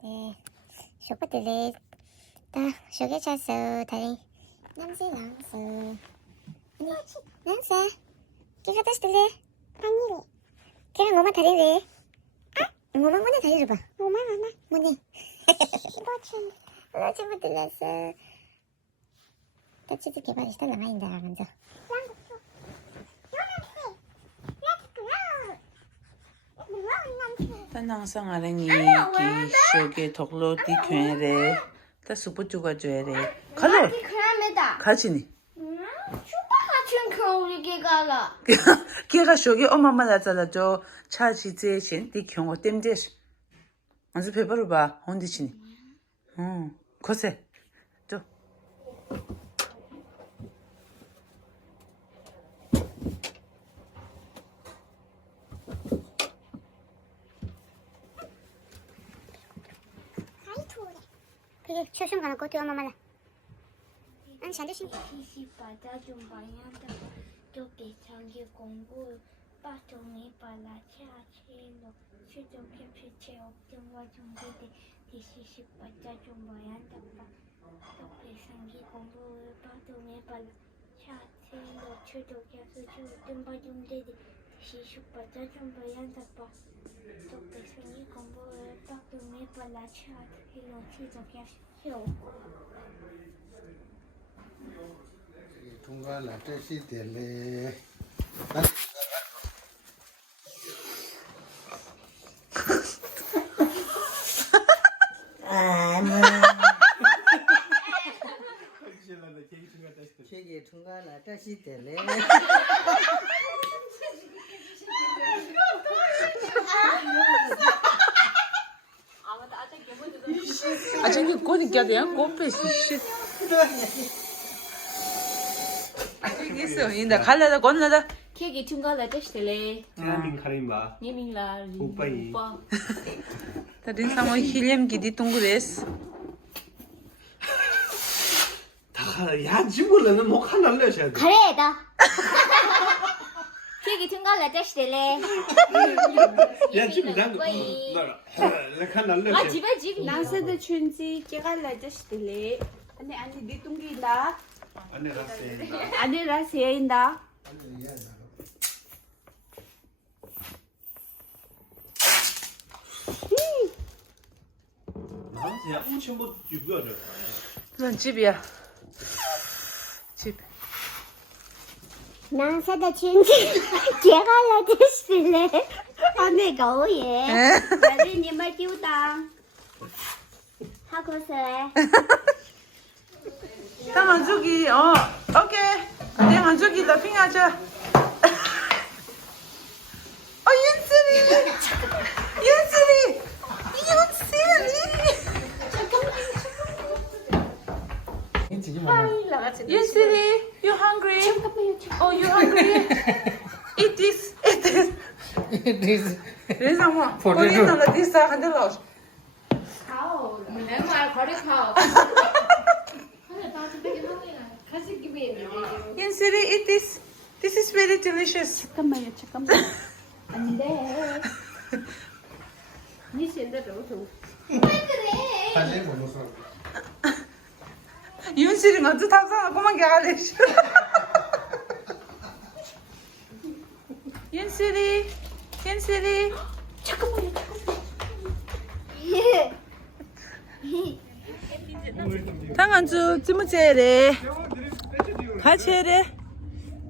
네, 쇼파들이 다 쇼게 찼어. 다리 남새 남새 남새 걔가 다시 들래? 아니래. 걔가 뭐만 다리래? 아? 뭐만 뭐네 다리를 봐. 뭐만 뭐네. 로치 못 들렸어. 터치드 개발이 시다 남아있다 먼저. Ta nang sang arangi ki shoge toklo di kyen re. Ta supu chuga jwe re. Kalo? Kachini. 슈퍼 같은 겨울이 개가라. Kega shoge omama la zala jo cha chi zhe shin di kyon o tem je shi. Anzu peparu ba hondi chini. Kose. Jo. 그게 쇼숑 가는 거 뛰어마마라. 안 샤드신. 바다 좀 봐야다. 저기 장기 공부 빠통이 발라차치로 수족해 피체 업종과 정보대 디시시 바다 좀 봐야다. 저기 장기 공부 빠통이 발라차치로 수족해 업종과 정보대 디시시 바다 좀 봐야다. 저기 장기 공부 빠통이 발라차치로 수족해 통과 라떼시 될래. 케이크 통과 라떼시 될래. 아 저기 고디 껴야 고페 시. 저기 있어. 인다 갈라다 건나다. 케이크 퉁가라 됐을래. 민 카림바 예민라 오빠이. 오빠. Ta din samo helium gidi tungures. 야 지불은 뭐 하나 넣으셔야 돼. 가래다. 케이크 퉁가라 됐을래. 야 지금 난 하나 넣으셔야 돼. 집에 집이. 남새들 춘지 깨갈라졌을래. 아니 네 뚱기다. 안에 갔어요. 아니라 세인다. 남자 엄청 뭐 죽어져. 넌 집이야. 집. 난사다 춘지 개갈라 됐을래. 안에 거우예. 나를 님을 띄우다. 하고서 다 만족이 오케이. 내 만족이 나 핑하자. 윤슬이. 윤슬이. 윤슬이, you hungry? Oh, you hungry? Eat this. Eat this. 그래서 뭐 거기다가 디스 한대 넣어. 윤슬이, eat this. This is very delicious. 잠깐만요. 안돼. 니 신대로 줘. 빨리 못 먹어. 윤슬이 먼저 탑사나 그만 개하래. 윤슬이. 당한주 찌무제래. 같이 해래.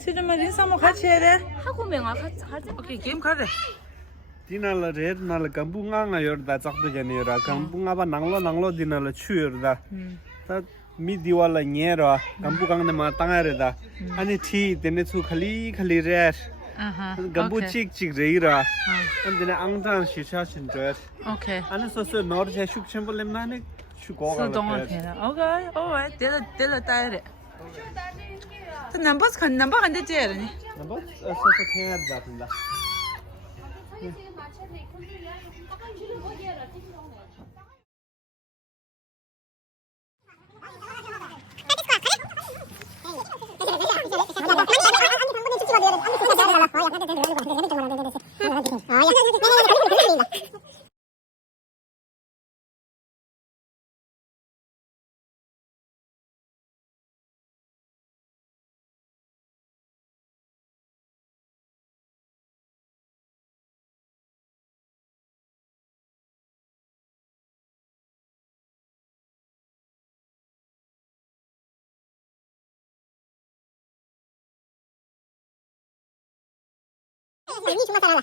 수준만 인사모 같이 해래. 하고 명아 가자. 오케이 게임 가래. 디나라 레드 나라 감붕아가 열다 작도 전에라 감붕아바 낭로 디나라 추여다. 다 미디와라 녀라 감붕강네 마 땅아래다. 아니 티 데네수 칼리 레. 감부 찍 레이라. 근데 앙장 시샤신 저. 오케이. 아니 소소 노르제 슈크쳔벌렘나네 슈고가. 수동을 해라. 오케이. 오케이. 데라 따래. 넘버 안 되지 않니? 넘버 소소 해야 된다. 니 정말 잘하나.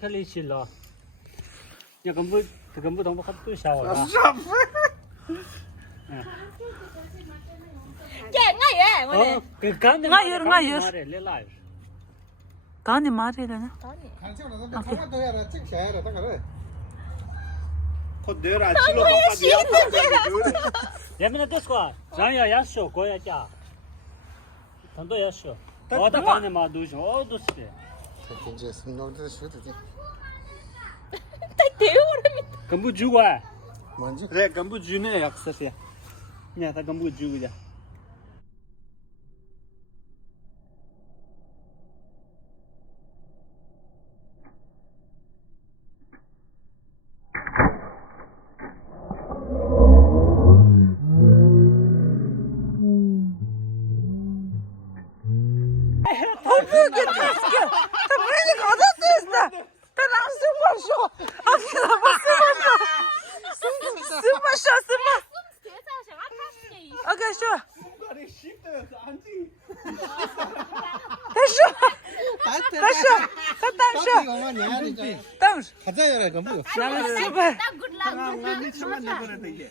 칼리 실러. 야 건부 동부 같도 샤워. 그 간데 말해. 간이 말이라나? 간식 나서 토마토 해라 찍셔 해라 딱 그래. 곧 내일 아침로 바꿔. 야미나 됐어. 자야 야쇼 고야자. 단도 야쇼. 어다 간에 마 두셔. 어도스게. 이제 순놈들 쉬어도 돼. 건부 주고 와. 뭔지? 그래 간부 주네 약속이야. 야, 다 간부 주고자. 오케이, 쇼. 아니 쉽대서 안지. 땀. 가자 해라 건부. 나는 super. 나니 처만 내버려도 이게.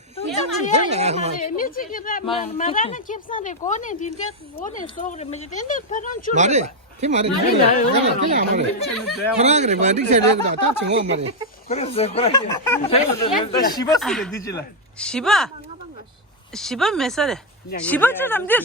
말하는 캡산에 고네 진짜 고네 속으로 근데 파란 줄 말해. 그 말해. 그냥 말해. 하나 그래 뭐 릭샤 내가 딱 정어 말해. 그랬어. 나 씹었는데 늦질라. 시바 몇 살에? 시바 사람들.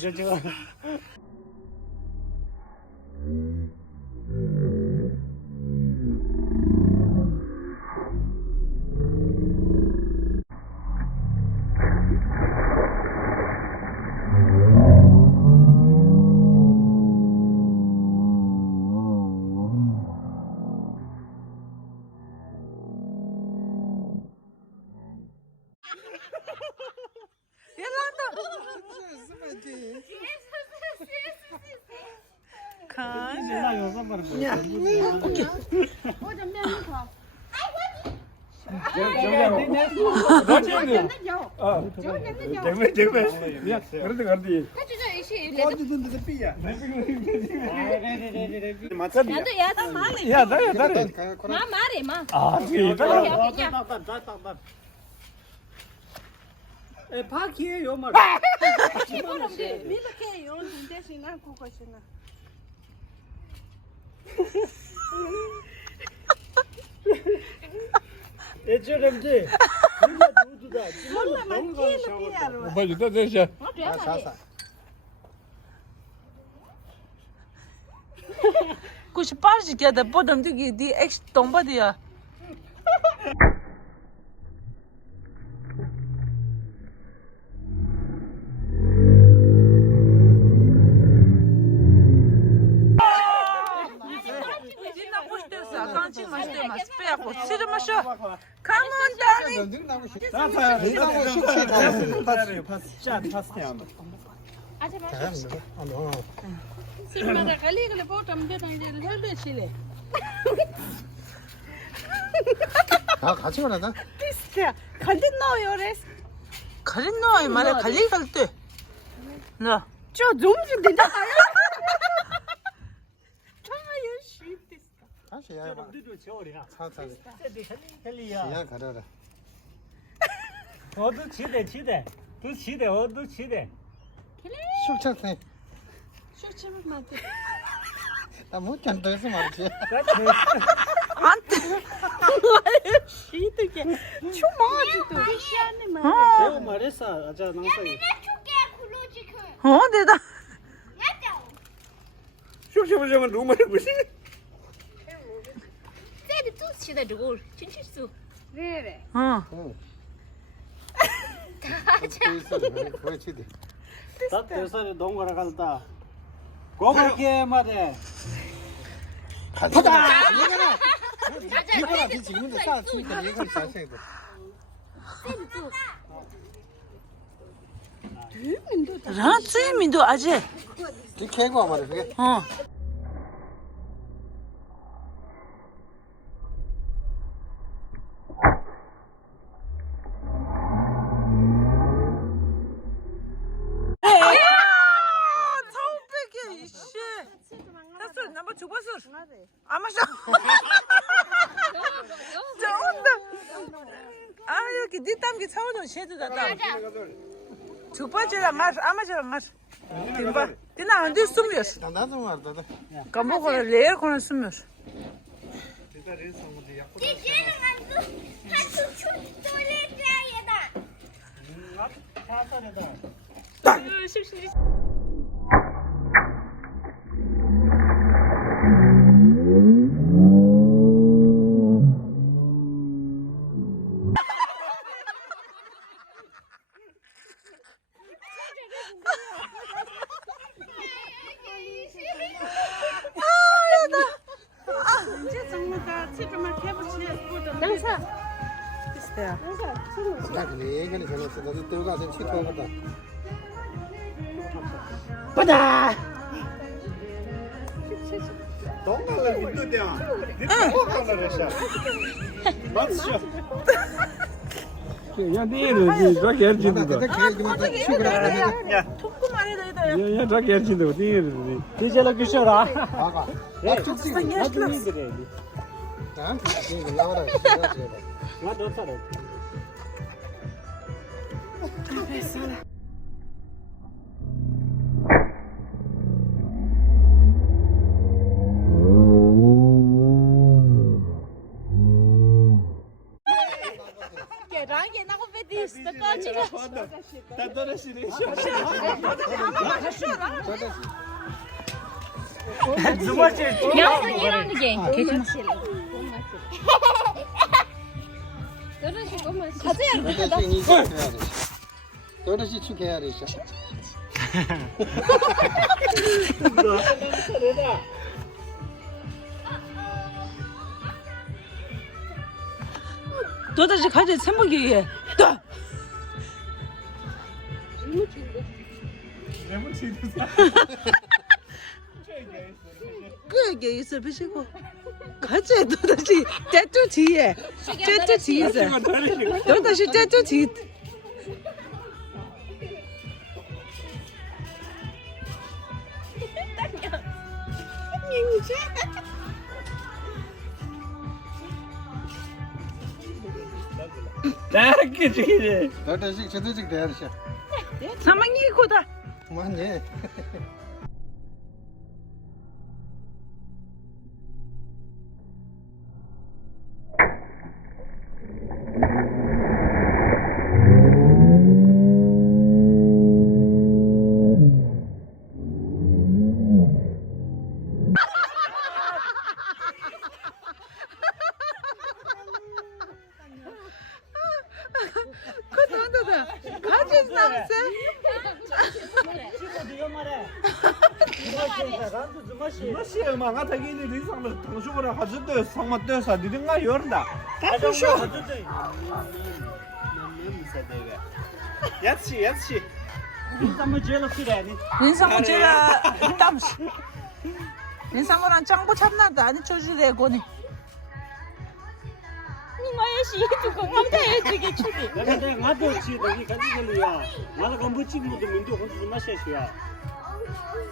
나 요새 말고. 바퀴에요 말. 미백해 요 진짜시나 그거시나 애처럼지. 몰라만 키는 피야로 뭐 주다 되셔. कुछ पार्ज किया था बदम तो की दी एक्स तोंबा दिया 실마다 갈리글 보통 되는 일 헬베실에 아 같이 말하자. 진짜 간디 넣어요레 가린 너의 말에 갈리 갈때 나 저좀 된다 아야 정말 열심히 됐어 다시 해봐. 저놈들도 저리야. 차차리. 헬리야. 그냥 가려라. 어두 치대. 두 치대. 어두 치대. 쑥 찼네. 나못 잔다해서 말이지. 배우 말했어. 아자 낭사이. 내다. 쇼쇼쇼면 루마리 무시. 쟤도 또 시다 저거 진실수. 보여주대. 다 대사에 동거라 간다. 고백해 말해. 가자. 얘가라. 이거라 지금도 싸 치니까 얘가 자세히. 주인민도 아직. 이 개고 말이야 그게. 아마쇼. 저온다. 아 여기 네 땀기 차오는 쉐드다. 주빠지랑 아마지랑 가서. dimba. Dina andi sumuyor. 나도 말다. Kambo kola leer kola sumuyor. 나 그래 얘기는 전했어. 너도 들어가서 치토하거든. 동거를 믿는데요. 동거를 했어. 맞죠? 야, 니는 저기 해지도. 야, 야, 저기 해지도. 니는. 디젤 기셔라. 봐봐. 나 죽지. 아? 이거 나와라. 나도 살아. 다 떨어지네. 영상 이런 게. 너르시 축해야 돼. 너다시 가지 세목이 해. 또. 그게 있어 비시고. 가지 너다시 떼뚜 뒤에. 떼뚜 뒤에. 너다시 떼뚜 뒤. 나게 지게. 너르시 저도직 돼야 돼. 사망이 고다. 그만해. 가지 남세. 지금 말해. 무엇이 망아 타기니 리상을 당수거라 하지도 상마 떼서 니가 열다. 다 부셔. 야치. 인삼을 제일 필요하니. 인상은 제가 땀시. 인상은 짱보 참나다. 아니 조주래 고니. 내가 나도 지도기 가지고야. 나도 건부 찍고도 민도 혼자 마셔야.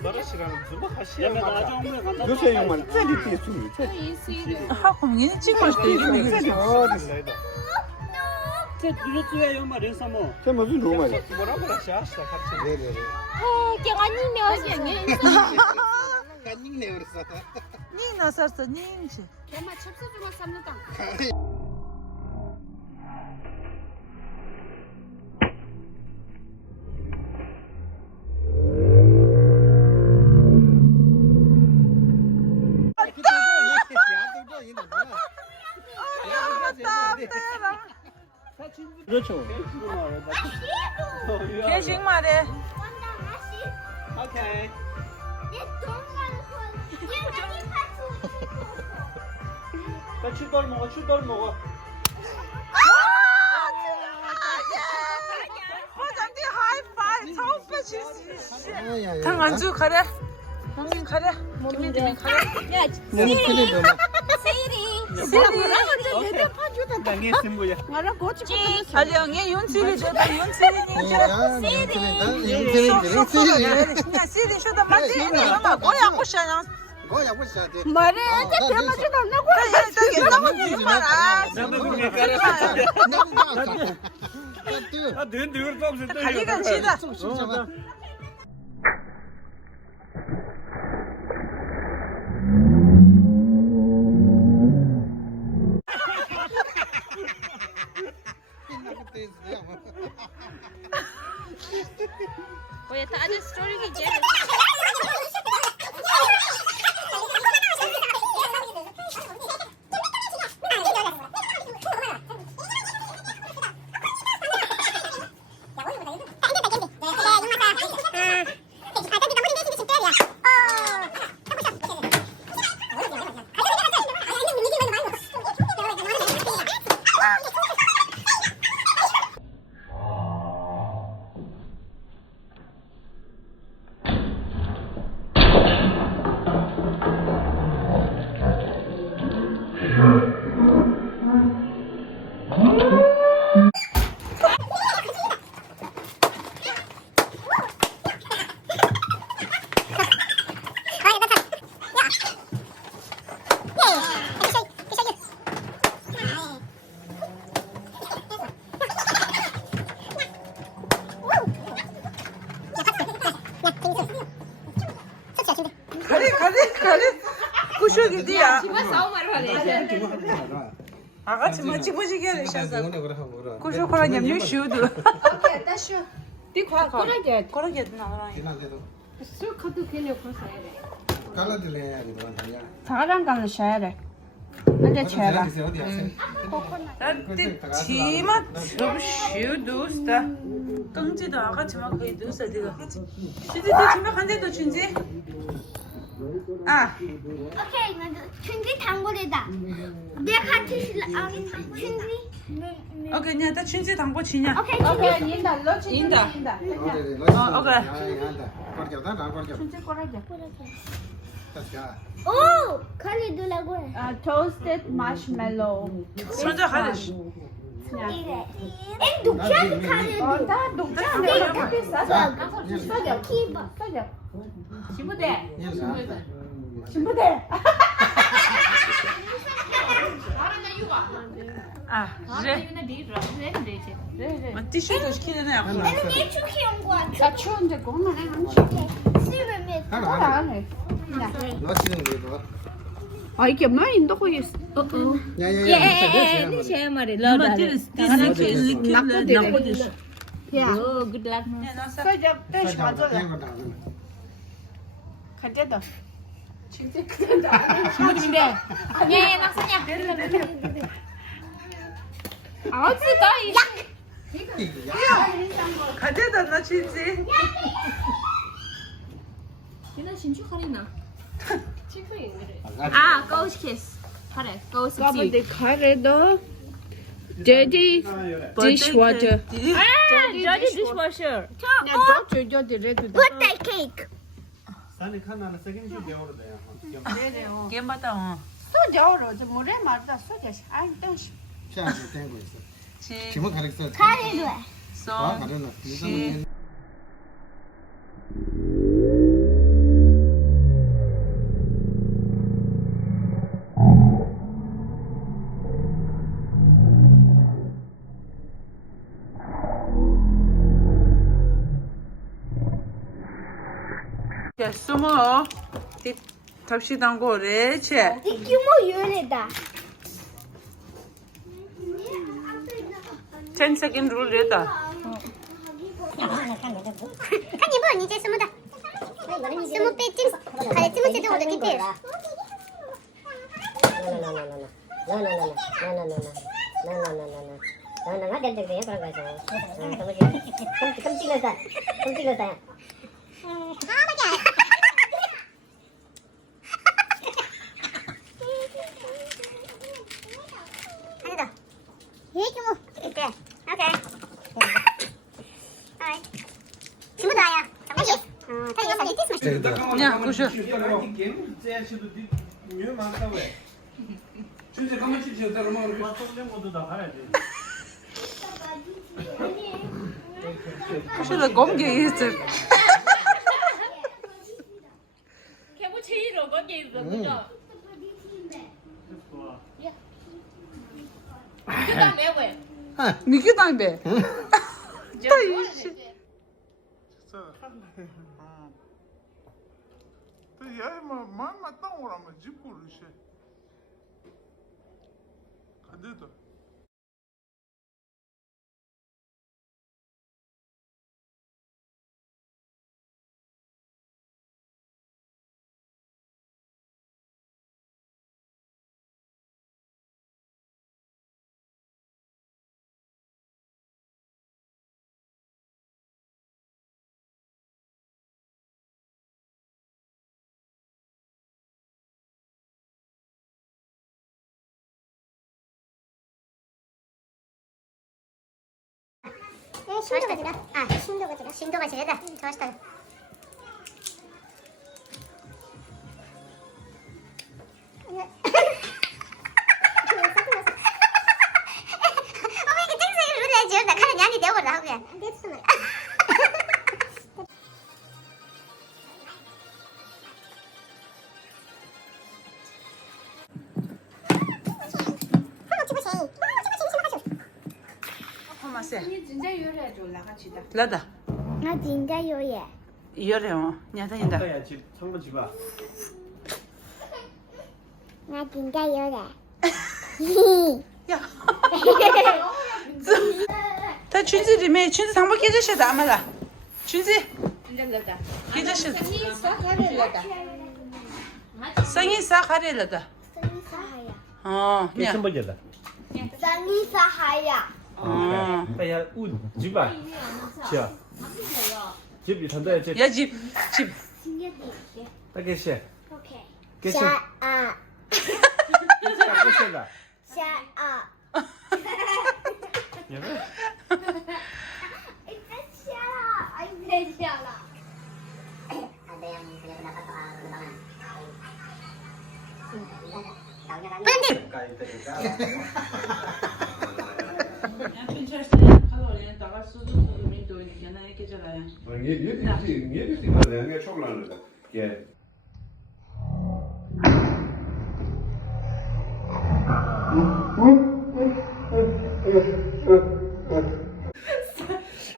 말하시라는 좀 하시야. 내가 아주 오늘 간다. 요새 영만 цел이 숨이. 하고 얘는 찍을 수도 있고 이게. 제 누르츠에 요마 렌사모. 쟤 무슨 로 말이야 뭐라 그래 샤스다 같이. 네네네 Kaya kanina kasi yan. 간닝네 그랬어 니 나섰어 니. 걔만 첩수주만 삽니다. 그렇죠. 계식 말해. 오케이. 나 출돌 먹어. 출돌 먹어. 화장대 하이파이 처음 빼지. 당안주 가래. 형님 가래. 김민지민 가래. 너무 큰일 너무 당에 심부야. 나랑 고치 고치. 알령이 윤치리 되다 윤치리니. 그냥 시리 쇼다 맞지? 엄마 고야 고샤나. 뭐야 보셔야 돼 말해. 저 대마주도 안 나고. 저기 너무 무말아. 아, 늘 땀을 때. 갈리가 치다. Oye, tak ada story ke je? 가래. 구쇼기디야. 알아 아가씨 멋지 보시게 해 샤서. 오늘 그래 하고 구쇼 코라 냠뉴 슈드. 꼬라게. 코라게 나라. 지난데도 수컷도 걔네 고사야 돼. 갈라들래 아니면 아니야 다랑 가면 셔야 돼. 근데 제가 어디야 나한테 지마 좀 슈두스다. 끙지도 아가씨 막 거의 두스다 네가. 시드 지마 간데도 준지. 아. 오케이, 나 춘지 단골이다. 내가 같이 춘지. 오케이, 나 춘지 당고 치냐. 오케이, 오케이, 인다. 러치 인다. 인다. 춘지 꼬라게. 오, 칼리 누라고 해. 아, toasted marshmallow. 먼저 가르시. 이래. 엔 독한 칼리. 다 녹차. 이렇게 싸자. 써줘, 키봐. 싸자. 신부대. 신부대. 아, 그래. 티슈도 시키는 애 아프나. 내 축히 온 거야. 나 추운데 그만 해. 한 시. 쓰면 안 해. 너 지금 뭐 아, 이게 많이 넣고 있어. 야야야 야, Oh, good luck. 싸자. 대시 맞아. 가져다. 신부인데. Ni maksudnya. 아, 진짜. 가재다 나 진지. Kita sinju kali na. Ah, ghost kiss. Kare, ghost kiss. 가는데 가래도 제디 dishwater. Ah, jadi dishwasher. 야, 저 디레도. birthday cake. 산에 칸나는 세긴슈 되어르다. 겜바다. 소저로 저 물에 말다 소저. 아이, 땡시. 샤스 땡고 있어 시. 기본 가르쳐 칼리도 해. 아 선. 가르나 시. 야, 숨어. 이 탑시당 고래체. 이게 뭐 요래다. 10 second rule 레다. 칸이 뭐 이제 스무다. 스무 빼찜. 가래 찜을 때도 어떻게 빼? 아니다. 얘기 뭐 이때. 오케이. 아이. 스무 다야. 잠깐만. 다 이거 띠스. 야, 구쇼. 진짜 가만 치지 않다가 뭐 모두 다 가야지. 구쇼가 공개 있어. 개부 체이로 거기 있어. 그죠? 그다음 왜 왜? 미기 담배. Ja, maar dan hoor aan mijn jeep Cadê? 신도가 지나? 아, 신도가 지나? 신도가 지나다. 좋았다. 어머 이게 땡생이를 누려야지. 나 가는 양이 되어버려 하고야. 됐어. 라다. 나 진짜 요예. 이열해 뭐. 냐다니다. 가야 집 창문 집 봐. 나 진짜 요래. 야. 다 춘지리매 춘지 상복 깨주셔다 아마라. 춘지. 깨주셔. 생이 싹 하려다. 냐. 선물이다. 쌍이 사하야. 가야 우 집아. 자. 집이 산다야 집. 야 집. 따게시. 오케이. 게시. 샤아. 따게시다. 샤아. 야.